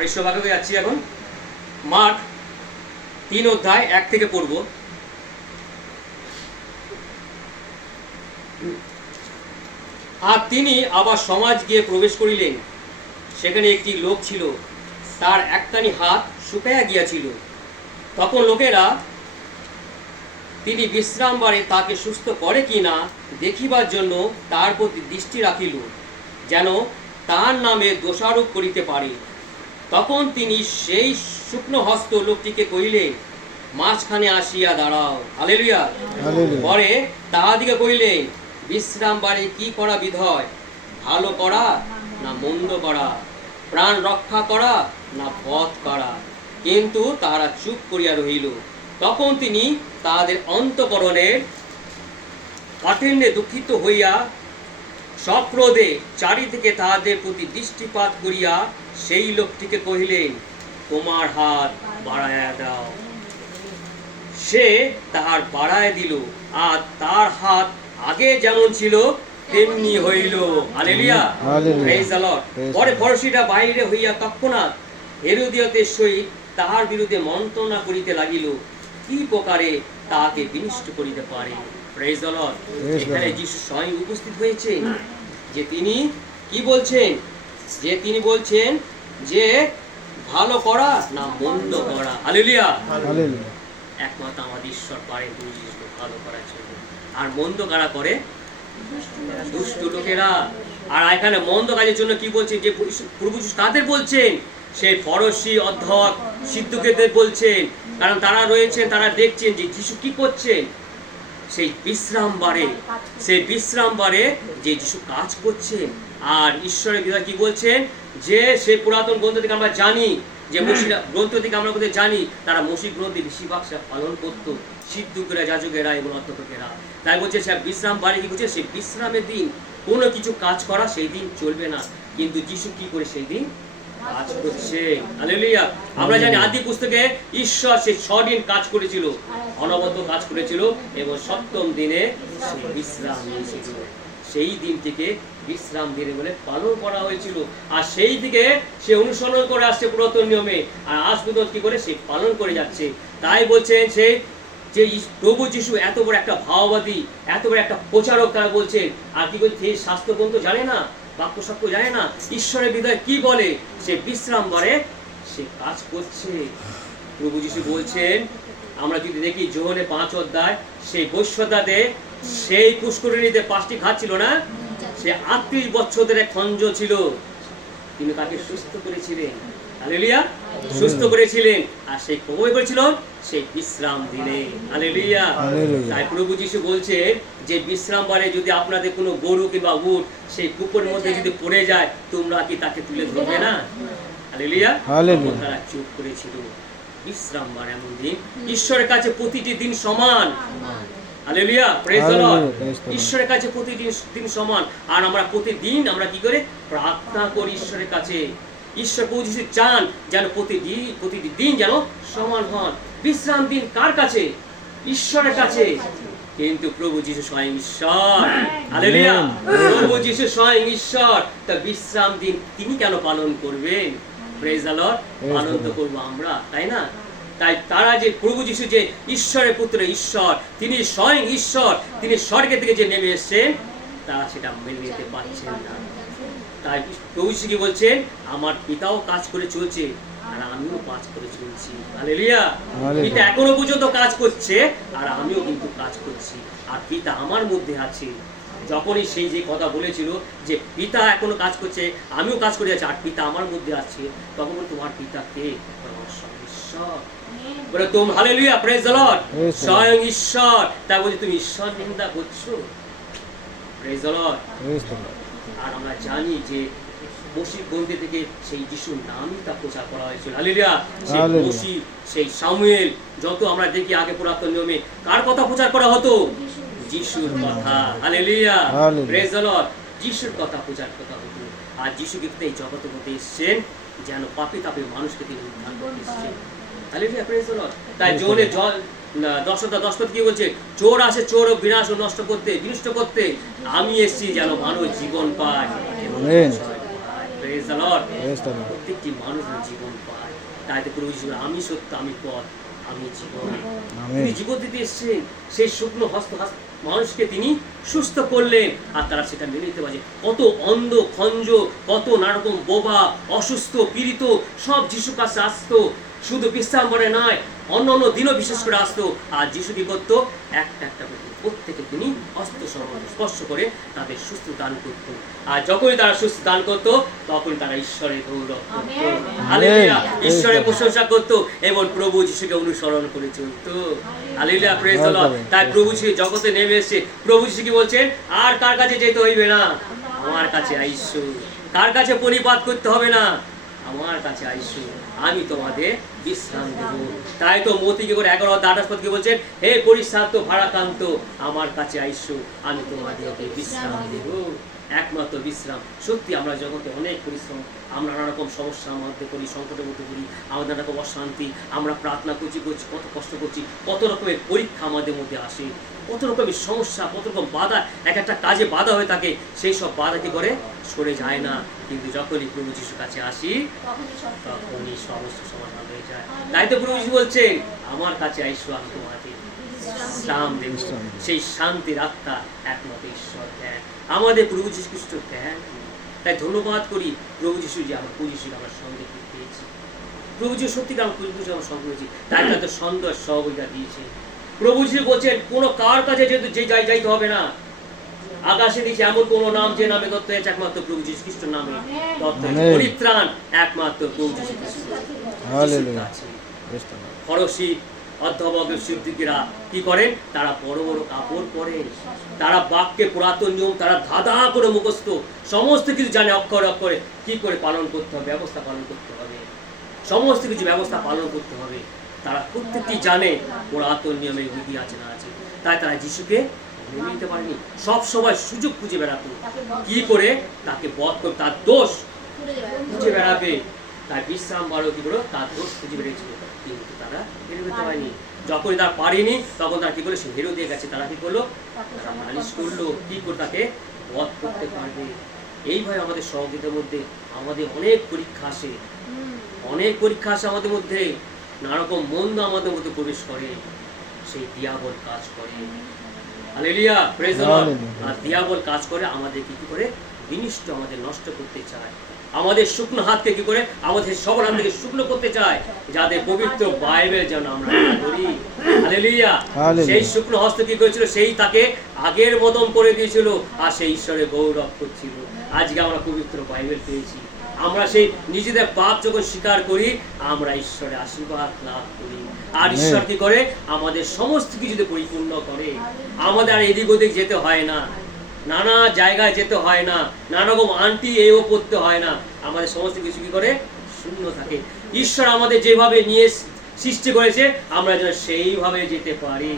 আমরা ঈশ্বরবাক্যে যাচ্ছি এখন। মাঠ তিন অধ্যায় এক থেকে পড়ব। আর তিনি আবার সমাজ গিয়ে প্রবেশ করিলেন। সেখানে একটি লোক ছিল, তার একটানি হাত শুকাইয়া গিয়াছিল। তখন লোকেরা, তিনি বিশ্রামবারে তাকে সুস্থ করে কি না দেখিবার জন্য তার প্রতি দৃষ্টি রাখিল, যেন তার নামে দোষারোপ করিতে পারে। তখন তিনি সেই শুকনো হস্ত লোকটিকে কহিলেন মাঝখানে আসিয়া দাঁড়াও। হালেলুয়া। পরে তাহাদিকে কহিলেন বিশ্রামবারে কি করা বিধয়? ভালো করা না মন্দ করা? প্রাণ রক্ষা করা না পথ করা? কিন্তু তারা চুপ করিয়া রহিল। তখন তিনি তাদের অন্তকরণের কাঠিন্যে দুঃখিত হইয়া সক্রোধে চারিদিকে তাহাদের প্রতি দৃষ্টিপাত করিয়া সেই লোকটিকে কহিলেন তোমার হাত বাড়াইয়া দাও। সে তাহার বাড়ায় দিল আর তার হাত আগে যেমন ছিল তেমনি হইল। পরে ফরসিটা বাইরে হইয়া তৎক্ষণাৎ হেরোদিয়তের সহিত তাহার বিরুদ্ধে মন্ত্রণা করিতে লাগিল কি প্রকারে তাহাকে বিনিষ্ট করিতে পারে? এখানে যিশু স্বয়ং উপস্থিত হয়েছেন যে তিনি কি বলছেন? যে তিনি বলছেন যে ভালো করা না মন্দ করা। হালেলুয়া। একমাত্র আমাদের ঈশ্বর পারে ভালো করার জন্য। আর মন্দ কারা করে? দুষ্ট লোকেরা। আর এখানে মন্দ কাজের জন্য কি বলছে যে প্রভু কাদের বলছেন? সেই ফরসি অধ্যক সিদ্ধকেদের বলছেন। কারণ তারা রয়েছেন তারা দেখছেন যে যিশু কি করছেন? সেই বিশ্রাম বারে সেই বিশ্রাম বারে যে যিশু কাজ করছেন আর ঈশ্বরের বিধায় কি বলছেন? যে সেই পুরাতন গ্রন্থ থেকে আমরা জানি যে মসিরা গ্রন্থ থেকে আমরা কোথায় জানি তারা মসিক গ্রন্থে বেশিরভাগ সে পালন করতো সিদ্ধুকেরা যাজকেরা এবং অধ্যক্ষেরা তাই বলছে সে বিশ্রাম বারে কি বলছে সেই বিশ্রামের দিন কোনো কিছু কাজ করা সেই দিন চলবে না। কিন্তু যিশু কি করে সেই দিন কাজ করছে। হালেলুয়া। আমরা জানি আদি পুস্তকে ঈশ্বর সে ছদিন কাজ করেছিল অনবদ্য কাজ করেছিল এবং সপ্তম দিনে সে বিশ্রাম নিয়েছিল। সেই বিশ্রাম দিনে বলে পালন করা হয়েছিল। আর সেই থেকে সে অনুসরণ করে আসছে পুরাতন নিয়মে। আর কি করে? সে পালন করে যাচ্ছে। তাই বলছেন সে যে প্রভু যিশু এত বড় একটা ভাওবাদী এত বড় একটা প্রচারক তারা বলছেন। আর কি বলছে এই শাস্ত্রগ্রন্থ জানে না। বাক্য সাক্ষ্য জানে না। ঈশ্বরের হৃদয় কি বলে? সে বিশ্রাম করে সে কাজ করছে। প্রভু যিশু বলছেন, আমরা যদি দেখি জোহনে পাঁচ অধ্যায়, সেই বৈশ্যতাতে সেই পুষ্করিণীতে পাঁচটি ঘাট ছিল না? সে আটত্রিশ বছরের ধরে খঞ্জ ছিল। তিনি তাকে সুস্থ করেছিলেন। হালেলুয়া! সুস্থ করেছিলেন। আর সেই কবে করেছিল সেই বিশ্রাম দিনে। হালেলুয়া। তাই প্রভু যিশু বলছে যে বিশ্রাম বারে যদি আপনাদের কোনো গরু কিংবা উট সেই পুকুরের মধ্যে যদি পড়ে যায় তোমরা কি তাকে তুলে ধরবে না? হালেলুয়া। তারা চুপ করেছিল। বিশ্রাম বার এমন দিন। ঈশ্বরের কাছে প্রতিটি দিন সমান। হালেলুয়া। Praise the Lord. ঈশ্বরের কাছে প্রতিদিন দিন সমান। আর আমরা প্রতিদিন আমরা কি করে? প্রার্থনা করি ঈশ্বরের কাছে। ঈশ্বর প্রভু যিশু চান যেন প্রতিদিন প্রতিদিন দিন যেন সমান হন। বিশ্রাম দিন কার কাছে? ঈশ্বরের কাছে। কিন্তু প্রভু যিশু স্বয়ং ঈশ্বর। হালেলুয়া প্রভু যিশু স্বয়ং ঈশ্বর। তা বিশ্রাম দিন তিনি কেন পালন করবেন? প্রেজ দ্য লর্ড পালন তো Lord. করব আমরা তাই না? তাই তারা যে প্রভু যিশু যে ঈশ্বরের পুত্র ঈশ্বর তিনি স্বয়ং ঈশ্বর তিনি স্বর্গে থেকে যে নেমে এসেছেন তারা সেটা মেনে নিতে পারছেন না। তাই প্রভু বলছেন আমার পিতাও কাজ করে চলছে আর আমিও কাজ করে চলছি। হালেলুয়া পিতা এখনও পর্যন্ত কাজ করছে আর আমিও কিন্তু কাজ করছি। আর পিতা আমার মধ্যে আছে। যখনই সেই যে কথা বলেছিল যে পিতা এখনও কাজ করছে আমিও কাজ করে যাচ্ছি আর পিতা আমার মধ্যে আছে তখন তোমার পিতা কে? বলে, "আমার ঈশ্বর। বলে তুমি হালেলুয়া প্রেজ দ্য লর্ড. স্বয়ং ঈশ্বর! তাই বলছে তুমি ঈশ্বর নিন্দা করছ? Praise the Lord. আর আমরা জানি যে গ্রন্থে থেকে সেই যিশুর নামই তা প্রচার করা হয়েছিল। সেই সেই সামুয়েল যত আমরা দেখি আগে পুরাতন নিয়মে কার কথা প্রচার করা হতো? যিশুর কথা. প্রেজ যিশুর কথা প্রচার করা হতো। আর যিশু কিন্তু এই জগতের মধ্যে এসেছেন যেন পাপে তাপে মানুষকে তিনি উদ্ধার করতে এসেছেন প্রেজ তাই জোনে জল দশটা দশপদ কি বলছে? চোর আসে চোর ও বিনাশ ও নষ্ট করতে বিনষ্ট করতে আমি এসেছি যেন মানুষ জীবন পায়. প্রত্যেকটি মানুষ জীবন পায়। তাই তো প্রভু আমি সত্য আমি পথ আমি জীবন। তিনি জীবন দিতে এসেছেন সেই শুকনো হস্ত হাস- মানুষকে তিনি সুস্থ করলেন আর তারা সেটা মেনে নিতে পারছে। কত অন্ধ খঞ্জ কত নারকম বোবা অসুস্থ পীড়িত সব যিশু কাছে আসতো। শুধু বিশ্রাম করে নয় অন্য অন্য দিনও বিশেষ করে আসতো। আর যিশু কি করতো? একটা একটা করে প্রত্যেকে তিনি অস্ত্র স্পর্শ করে তাদের সুস্থ দান করত। আর যখনই তারা সুস্থ দান করত তখন তারা ঈশ্বরের গৌরব। ঈশ্বরের প্রশংসা করত এবং প্রভু যিশুকে অনুসরণ করে চলত। Hallelujah praise amen. তাই প্রভু যিশু জগতে নেমে এসেছে প্রভু যিশু কি বলছেন? আর কার কাছে যেতে হইবে না? আমার কাছে আইসু। কার কাছে পরিপাত করতে হবে না? আমার কাছে আইসু। আমি তোমাদের বিশ্রাম দেব। তাই তো মতিকে করে এগারো আঠাশ পদকে বলছেন, হে পরিশ্রান্ত ভাড়াকান্ত আমার কাছে আইসু, আমি তোমাদেরকে বিশ্রাম দেব। একমাত্র বিশ্রাম। সত্যি আমরা জগতে অনেক পরিশ্রম, আমরা নানা রকম সমস্যার মধ্যে করি, সংকটের মধ্যে করি, আমাদের নানা রকম অশান্তি, আমরা প্রার্থনা করছি করছি, কত কষ্ট করছি, কত রকমের পরীক্ষা আমাদের মধ্যে আসে। কত রকমের সমস্যা কত রকম বাধা এক একটা কাজে বাধা হয়ে থাকে সেই সব বাধা কি করে সরে যায় না। কিন্তু যখনই প্রভু যিশুর কাছে আসি তখনই সমস্ত সমাধান হয়ে যায়। তাই তো প্রভু যিশু বলছেন আমার কাছে আইসো আমি তোমাকে বিশ্রাম দেব। সেই শান্তির আত্মা একমাত্র ঈশ্বর দেন আমাদের প্রভু যীশু খ্রিস্ট দেন তাই ধন্যবাদ করি প্রভু যিশু যে আমার প্রভু যিশুকে আমার সঙ্গে পেয়েছি। প্রভু যিশু সত্যিকার আমার প্রভু যিশু আমার সঙ্গে হয়েছে তাই তাদের সন্দেহ সহযোগিতা দিয়েছে। প্রভু যিশু বলছেন কোনো কার কাছে যেহেতু যে যাই যাইতে হবে না। আকাশে দিয়েছে এমন কোন নাম যে নামে দত্ত হয়েছে একমাত্র প্রভু যীশু খ্রিস্টের নামে দত্ত। পরিত্রাণ একমাত্র প্রভু যীশু খ্রিস্ট ফরসি অধ্যাপকের সিদ্দিকেরা কি করেন? তারা বড় বড় কাপড় পরেন তারা বাক্যে পুরাতন নিয়ম তারা ধাঁধা করে মুখস্থ সমস্ত কিছু জানে অক্ষরে অক্ষরে কি করে পালন করতে হবে ব্যবস্থা পালন করতে হবে। সমস্ত কিছু ব্যবস্থা পালন করতে হবে। তারা প্রত্যেকটি জানে পুরাতন নিয়মের বিধি আছে না আছে। তাই তারা যিশুকে মেনে নিতে পারেনি। সব সময় সুযোগ খুঁজে বেড়াতো। কি করে? তাকে বধ করে, তার দোষ খুঁজে বেড়াবে। তার বিশ্রাম বারো কি করো তার দোষ খুঁজে বেড়েছিল। কিন্তু তারা মেনে নিতে পারেনি। যখন তারা পারেনি, তখন তারা কি করল? সে হেরো দিয়ে গেছে তারা কি করল? তারা মালিশ করল। কি করে তাকে বধ করতে পারবে? এইভাবে আমাদের সহযোগিতার মধ্যে আমাদের অনেক পরীক্ষা আসে। অনেক পরীক্ষা আসে আমাদের মধ্যে। নানা রকম মন্দ আমাদের মধ্যে প্রবেশ করে সেই দিয়াবল কাজ করে। Praise Hallelujah. আর দিয়াবল কাজ করে আমাদের কি করে? বিনিষ্ট আমাদের নষ্ট করতে চায়। আমাদের শুকনো হাতকে কি করে? আমাদের হাতকে শুকনো করতে চায় যাদের পবিত্র বাইবেল যেন আমরা করি হালেলুয়া সেই শুকনো হস্ত কি করেছিল? সেই তাকে আগের মতন করে দিয়েছিল আর সেই ঈশ্বরে গৌরব করছিল। আজকে আমরা পবিত্র বাইবেল পেয়েছি। আমরা সেই নিজেদের পাপ যখন স্বীকার করি আমরা ঈশ্বরের আশীর্বাদ লাভ করি। আর ঈশ্বর কি করে? আমাদের সমস্ত কিছুতে পরিপূর্ণ করে। আমাদের আর এদিক ওদিক যেতে হয় না। নানা জায়গায় যেতে হয় না। নানা রকম আন্টি এও পড়তে হয় না। আমাদের সমস্ত কিছু কি করে? শূন্য থাকে। ঈশ্বর আমাদের যেভাবে নিয়ে সৃষ্টি করেছে আমরা যেন সেইভাবে যেতে পারি।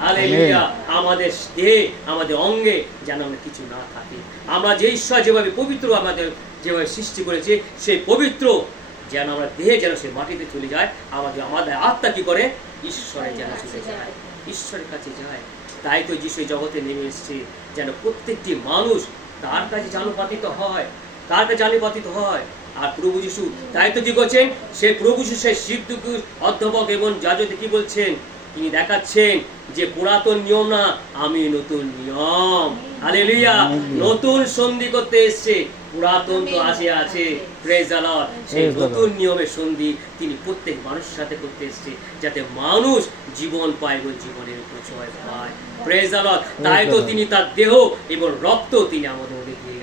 হালেলুয়া আমাদের দেহে আমাদের অঙ্গে যেন আমরা কিছু না থাকে। আমরা যে ঈশ্বর যেভাবে পবিত্র আমাদের যেভাবে সৃষ্টি করেছে সেই পবিত্র যেন আমরা দেহে যেন সে মাটিতে চলে যায় আমাদের আমাদের আত্মা কি করে? ঈশ্বরে যেন চলে যায়। ঈশ্বরের কাছে যায়। তাই তো যিশু জগতে নেমে এসেছে যেন প্রত্যেকটি মানুষ তার কাছে জানুপাতিত হয়। তার কাছে জানুপাতিত হয়? আর প্রভু যিশু তাই তো কি করছেন? সে প্রভু যিশু সেই শিবদুকু অধ্যাপক এবং যাজতে কি বলছেন? তিনি দেখাচ্ছেন যে পুরাতন নিয়ম না আমি নতুন নিয়ম। হালেলুয়া নতুন সন্ধি করতে এসছে। পুরাতন তো আছে। আছে প্রেজ দ্য লর্ড সেই. নতুন নিয়মের সন্ধি তিনি প্রত্যেক মানুষের সাথে করতে এসছে যাতে মানুষ জীবন পায় এবং জীবনের উপর জয় পায়। প্রেজ দ্য লর্ড তাই তো তিনি তার দেহ এবং রক্ত তিনি আমাদের দিয়ে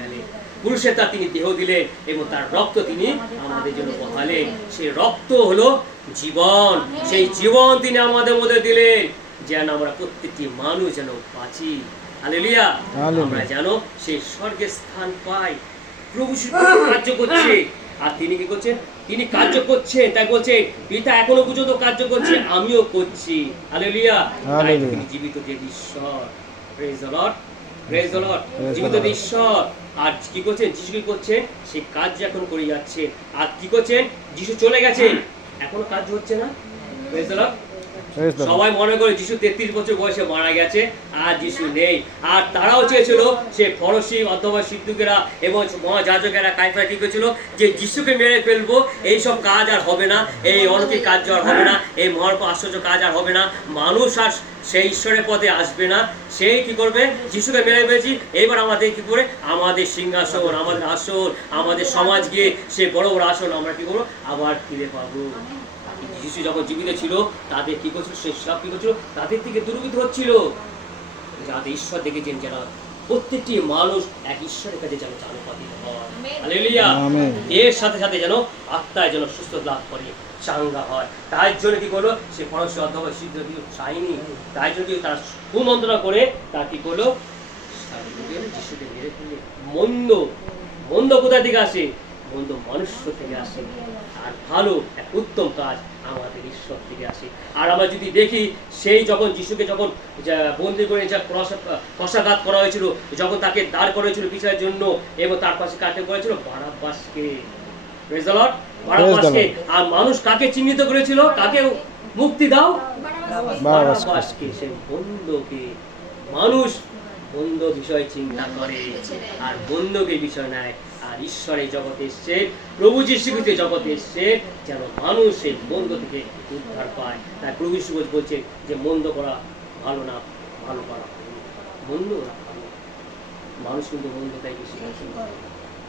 পুরুষের তার তিনি দেহ দিলেন এবং তার রক্ত তিনি আমাদের জন্য বহালেন। সেই রক্ত হলো জীবন। সেই জীবন তিনি আমাদের মধ্যে দিলেন যেন আমরা প্রত্যেকটি মানুষ যেন বাঁচি। Hallelujah. আমরা যেন সেই স্বর্গের স্থান পাই। প্রভু শুধু কার্য করছে। আর তিনি কি করছেন? তিনি কার্য করছেন। তাই বলছেন পিতা এখনও পর্যন্ত কার্য করছে আমিও করছি। হালেলুয়া। তাই তিনি জীবিত দেব ঈশ্বর। Praise the Lord praise the Lord জীবিত ঈশ্বর। আর কি করছেন? যিশু কি করছেন? সেই কাজ এখন করে যাচ্ছে। আর কি করছেন? যিশু চলে গেছেন এখনও কাজ হচ্ছে না? Praise the Lord. সবাই মনে করে যিশু তেত্রিশ বছর বয়সে মারা গেছে, আর যিশু নেই। আর তারাও চেয়েছিল সে ফরসি অথবা সিদ্ধুকেরা এবং মহাযাজকেরা কাইফারা কি করেছিল? যে যিশুকে মেরে ফেলব, এই সব কাজ আর হবে না, এই অলৌকিক কাজ আর হবে না, এই মহান আশ্চর্য কাজ আর হবে না, মানুষ আর সেই ঈশ্বরের পদে আসবে না। সেই কি করবে? যিশুকে মেরে ফেলেছি, এবার আমাদের কি করে? আমাদের সিংহাসন, আমাদের আসন, আমাদের সমাজ গিয়ে সে বড় বড় আসন আমরা কি করব? আবার ফিরে পাবো। যিশু যখন জীবিত ছিল তাদের কি করছিল? সে সব কি করছিল? তাদের থেকে দুর্বৃত হচ্ছিল। যাতে ঈশ্বর দেখেছেন যারা প্রত্যেকটি মানুষ এক ঈশ্বরের কাছে যেন চালুপাতিত হয়। এর সাথে সাথে যেন আত্মায় যেন সুস্থ লাভ করে চাঙ্গা হয়। তাই জন্য কি করল? সে ফরসি অথবা সিদ্ধ চাইনি তাই জন্য কি তারা কুমন্ত্রণা করে তার কি করল? যিশুকে মেরে ফেললে। মন্দ মন্দ কোথা থেকে আসে? মন্দ মনুষ্য থেকে আসে। আর ভালো এক উত্তম কাজ আমাদের ঈশ্বর থেকে আসে। আর আমরা যদি দেখি সেই যখন যিশুকে যখন বন্দি করে যা ক্রস- কষাঘাত করা হয়েছিল যখন তাকে দাঁড় করা হয়েছিল বিচারের জন্য এবং তার পাশে কাকে করেছিল? বারাব্বাসকে। Lord. বারাব্বাসকে। আর মানুষ কাকে চিহ্নিত করেছিল? কাকে মুক্তি দাও। বারাব্বাসকে। সেই বন্ধকে। মানুষ বন্ধ বিষয় চিন্তা করে। আর বন্ধকে বিষয় নেয়। আর ঈশ্বর এই জগতে এসছে, প্রভু যিশুকে জগতে এসছে, যেন মানুষ এই বন্ধ থেকে উদ্ধার পায়। তাই প্রভু যিশু বলছে যে মন্দ করা ভালো না, ভালো করা মন্দ মানুষ কিন্তু মন্দটাই বেশি পছন্দ করে।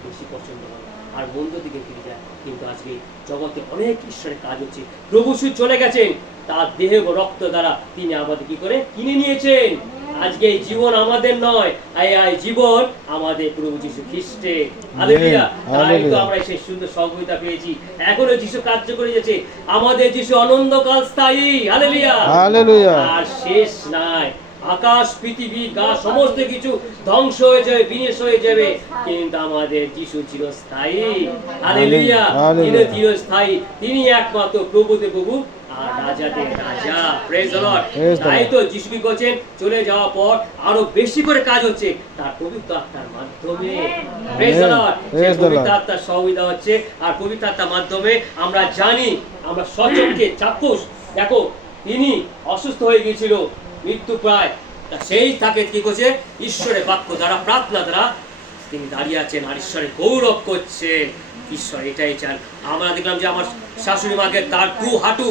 বেশি পছন্দ করে। আর মন্দ দিকে ফিরে যায়। কিন্তু আজকে জগতে অনেক ঈশ্বরের কাজ হচ্ছে। প্রভু চলে গেছেন। তার দেহ রক্ত দ্বারা তিনি আমাদের কি করে? কিনে নিয়েছেন। আজকে এই জীবন আমাদের নয় এই এই জীবন আমাদের প্রভু যিশু খ্রিস্টে। হালেলুয়া তাই তো আমরা সেই সুন্দর সহযোগিতা পেয়েছি। এখনও যিশু কার্য করে যাচ্ছে। আমাদের যিশু অনন্তকাল স্থায়ী। Hallelujah hallelujah. আর শেষ নাই। আকাশ পৃথিবী গা সমস্ত কিছু ধ্বংস হয়ে যাবে বিনাশ হয়ে যাবে। কিন্তু আমাদের যিশু চিরস্থায়ী হালেলুয়া। তিনি চিরস্থায়ী তিনি একমাত্র প্রভুতে প্রভু। আর রাজাতে রাজা। Praise the Lord Praise the তাই Lord. তো যিশু করছেন? চলে যাওয়ার পর আরও বেশি করে কাজ হচ্ছে তার পবিত্র আত্মার মাধ্যমে। Praise the Lord Praise the পবিত্র আত্মার সহযোগিতা হচ্ছে আর পবিত্র আত্মার মাধ্যমে আমরা জানি আমরা চাক্ষুষ। দেখো তিনি অসুস্থ হয়ে গিয়েছিল মৃত্যু প্রায়। সেই তাকে কি করছে? ঈশ্বরের বাক্য দ্বারা প্রার্থনা দ্বারা তিনি দাঁড়িয়ে আছেন আর ঈশ্বরের গৌরব করছেন ঈশ্বর এটাই চান। আমরা দেখলাম যে আমার শাশুড়ি মাকে তার দু হাঁটু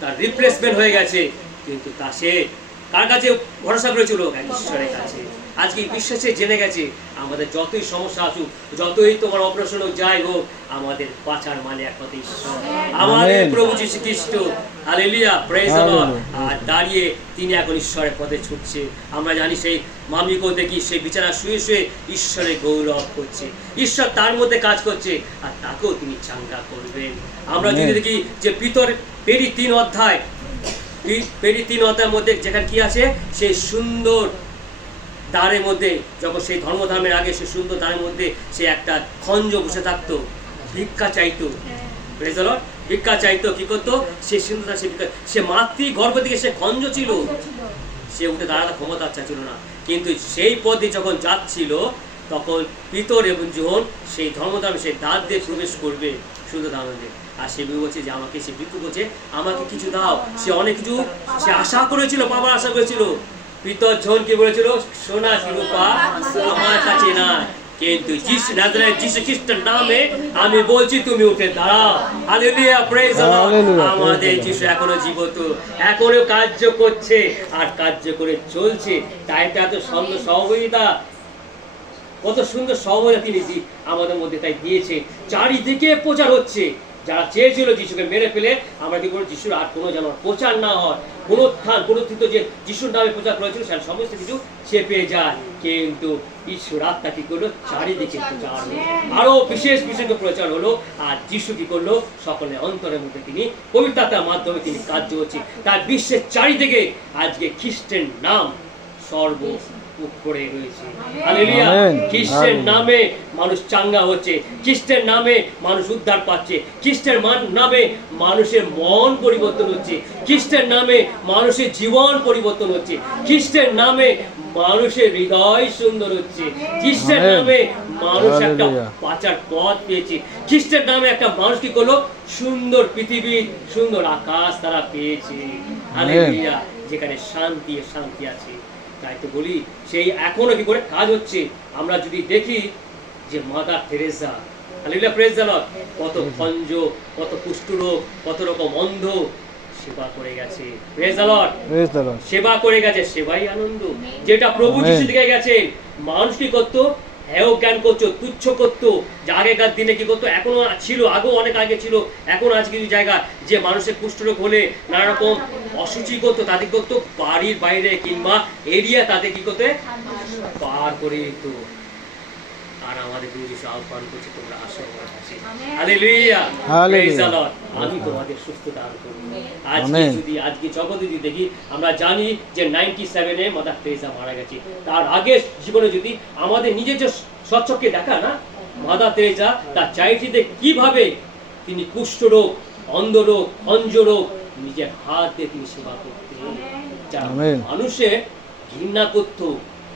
তার রিপ্লেসমেন্ট হয়ে গেছে। কিন্তু তা সে কার কাছে ভরসা করেছিল এক ঈশ্বরের কাছে। আজকে বিশ্বাসে জেনে গেছে আমাদের যতই সমস্যা আসুক যতই তোমার অপারেশন হোক যাই হোক আমাদের বাঁচার মানে একমাত্র ঈশ্বর। আমাদের প্রভু যীশু খ্রিস্ট হালেলুয়া প্রেজ. আর দাঁড়িয়ে তিনি এখন ঈশ্বরের পথে ছুটছে। আমরা জানি সেই মামিকে দেখি সেই বিছানা শুয়ে শুয়ে ঈশ্বরের গৌরব করছে। ঈশ্বর তার মধ্যে কাজ করছে আর তাকেও তিনি চাঙ্গা করবেন। আমরা যদি দেখি যে পিতর পেরি তিন অধ্যায় পেরি তিন অধ্যায়ের মধ্যে যেখানে কি আছে? সেই সুন্দর দ্বারের মধ্যে যখন সেই ধর্মধামের আগে সেই সুন্দর দ্বারের মধ্যে সে একটা খঞ্জ বসে থাকতো ভিক্ষা চাইতো। Lord. ভিক্ষা চাইতো কি করতো? সে সুন্দর সে ভিক্ষা সে মাতৃ গর্ভ থেকে সে খঞ্জ ছিল। সে উঠে দাঁড়ানোর ক্ষমতা আচ্ছা ছিল না। কিন্তু সেই পথে যখন যাচ্ছিল তখন পিতর এবং জোহন সেই ধর্মধামে সেই দাঁত দিয়ে প্রবেশ করবে সুন্দর ধামে আর সে বলছে যে আমাকে সে ভিক্ষু করছে আমাকে কিছু দাও। সে অনেক কিছু সে আশা করেছিল আশা করেছিল। পিতর ঝোন কি বলেছিল সোনা কি রূপা আমার কাছে না কিন্তু যিশু নাজরের যিশু খ্রিস্টের নামে আমি বলছি তুমি উঠে দাঁড়াও। হালেলুয়া প্রেজ আমাদের যিশু এখনও জীবত এখনও কার্য করছে আর কার্য করে চলছে। তাই তো এত সুন্দর সহযোগিতা কত সুন্দর সহযোগিতা তিনি আমাদের মধ্যে তাই দিয়েছে। চারিদিকে প্রচার হচ্ছে। যারা চেয়েছিল যিশুকে মেরে ফেলে আমরা কি বলি যিশুর আর কোনো যেন প্রচার না হয়। কোনো স্থান কোনো যে যিশুর নামে প্রচার করেছিল সেটা সমস্ত কিছু চেপে যায়। কিন্তু ঈশ্বর আত্মা কি করল চারিদিকে প্রচার হলো। আরও বিশেষ বিশেষ প্রচার হলো। আর যিশু কি করল? সকলে অন্তরের মধ্যে তিনি পবিত্রতার মাধ্যমে তিনি কার্য হচ্ছে তার বিশ্বের চারিদিকে আজকে খ্রিস্টের নাম সর্ব রয়েছে। হালেলুয়া। খ্রিস্টের নামে মানুষ চাঙ্গা হচ্ছে খ্রিস্টের নামে মানুষ উদ্ধার পাচ্ছে খ্রিস্টের নামে মানুষের মন পরিবর্তন হচ্ছে খ্রিস্টের নামে মানুষের জীবন পরিবর্তন হচ্ছে খ্রিস্টের নামে মানুষের হৃদয় সুন্দর হচ্ছে খ্রিস্টের নামে মানুষ একটা। বাঁচার পথ পেয়েছে খ্রিস্টের নামে একটা মানুষ কি করল? সুন্দর পৃথিবী সুন্দর আকাশ তারা পেয়েছে। যেখানে শান্তি শান্তি আছে। তাই তো বলি সেই এখনও কি করে কাজ হচ্ছে? আমরা যদি দেখি যে মাদার ফেরেজা হালিলা কত খঞ্জ কত কুষ্ঠরোগ কত রকম অন্ধ সেবা করে গেছে। সেবা করে গেছে সেবাই আনন্দ। যেটা প্রভু যিশু দিকে গেছেন মানুষ কি করতো? হেয় জ্ঞান করছ, তুচ্ছ করতো যে আগেকার দিনে কি করতো, এখনও ছিল, আগেও অনেক আগে ছিল, এখন আজ কিছু জায়গা যে মানুষের কুষ্ঠরোগ হলে নানা রকম অসুচি করতো, তাদের করতো, বাড়ির বাইরে কিংবা এরিয়া তাদের কি করতে? পার করে দিত। আর আমাদের গুরু আহ্বান করছে, তোমরা আসো আমি তোমাদের সুস্থ দান করব। আজকে যদি আজকে জগতে যদি দেখি আমরা জানি যে নাইনটি সেভেনে মাদার তেরেসা মারা গেছে। তার আগে জীবনে যদি আমাদের নিজের যে স্বচ্ছকে দেখা না মাদার তেরেসা তার চারিটিতে কীভাবে তিনি কুষ্ঠরোগ অন্ধরোগ অঞ্জরোগ নিজের হাত দিয়ে তিনি সেবা করতেন। যা. মানুষের ঘৃণা করতো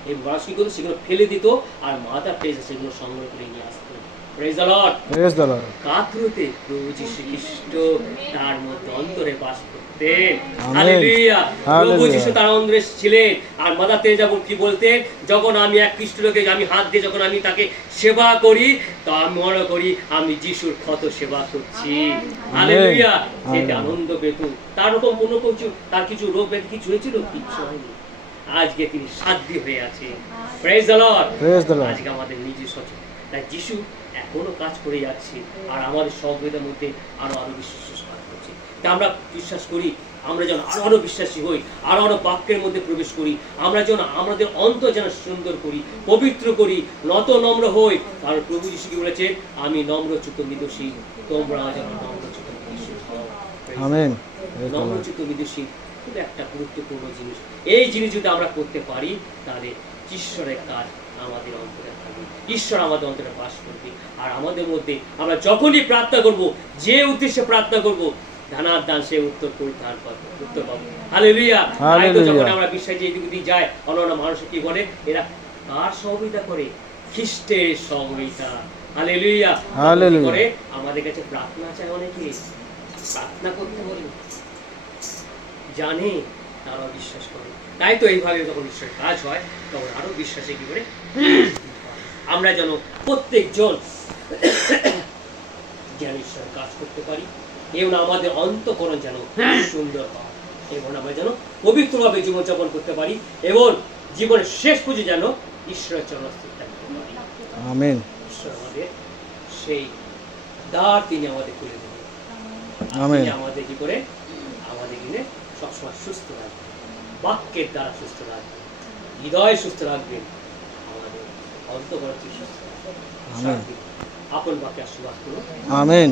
এই মানুষ কি করতো? সেগুলো ফেলে দিত আর মাদার তেরেসা সেগুলো সংগ্রহ করে নিয়ে আসতো কাতরতে প্রভু যীশু খ্রিস্ট তার মধ্যে অন্তরে বাস করতেন হালেলুয়া প্রভু যীশু তার অন্তরে ছিলেন আর মাদার যখন কি বলতেন যখন আমি এক খ্রিস্ট লোকে আমি হাত দিয়ে যখন আমি তাকে সেবা করি তো আমি মনে করি আমি যিশুর ক্ষত সেবা করছি। হালেলুয়া আনন্দ পেত। তার রকম কোনো কিছু তার কিছু রোগ ব্যাধি কিছু হয়েছিল কিচ্ছু হয়নি। আজকে তিনি সাধ্যি হয়ে আছে praise the Lord praise the Lord আজকে আমাদের নিজের সচেতন। তাই যিশু এখনও কাজ করে যাচ্ছে আর আমাদের সভ্যতার মধ্যে আরও আরও বিশ্বাস কাজ করছে। তা আমরা বিশ্বাস করি আমরা যেন আরও আরও বিশ্বাসী হই আরও আরও বাক্যের মধ্যে প্রবেশ করি আমরা যেন আমাদের অন্তর যেন সুন্দর করি পবিত্র করি নত নম্র হই। কারণ প্রভু যিশু কি বলেছে? আমি নম্র চুত বিদোষী তোমরা যেন নম্র চুত বিদোষী লর্ড নম্রচিত বিদুষী খুব একটা গুরুত্বপূর্ণ জিনিস। এই জিনিস যদি আমরা করতে পারি তাহলে ঈশ্বরের কাজ আমাদের অন্তরে ঈশ্বর আমাদের অন্তরে বাস করবে। আর আমাদের মধ্যে আমরা যখনই প্রার্থনা করব যে উদ্দেশ্যে প্রার্থনা করব ধানার দান সে উত্তর পরিধান পাবো উত্তর পাবো। হালেলুয়া! তাই তো যখন আমরা বিশ্বাস যে এদিক যায় অন্যান্য মানুষ কি বলে? এরা কার সহযোগিতা করে? খ্রিস্টের সহযোগিতা। হালেলুয়া. করে? আমাদের কাছে প্রার্থনা চায় অনেকে। প্রার্থনা করতে বলে। জানে তারা বিশ্বাস করে। তাই তো এইভাবে যখন ঈশ্বরের কাজ হয় তখন আরও বিশ্বাসে কি করে আমরা যেন প্রত্যেকজন ঈশ্বরের কাজ করতে পারি। এবং আমাদের অন্তকরণ যেন সুন্দর হয়। এবং আমরা যেন পবিত্রভাবে জীবনযাপন করতে পারি এবং জীবনের শেষ পুজো যেন ঈশ্বরের থাকতে পারি। আমেন। ঈশ্বর আমাদের সেই দ্বার তিনি আমাদের খুলে দেবেন। আমেন। আমাদের কি করে? আমাদের কিনে সবসময় সুস্থ রাখবেন। বাক্যের দ্বারা সুস্থ রাখবেন। হৃদয় সুস্থ রাখবেন। অন্তকরণ সুস্থ রাখবেন আমেন।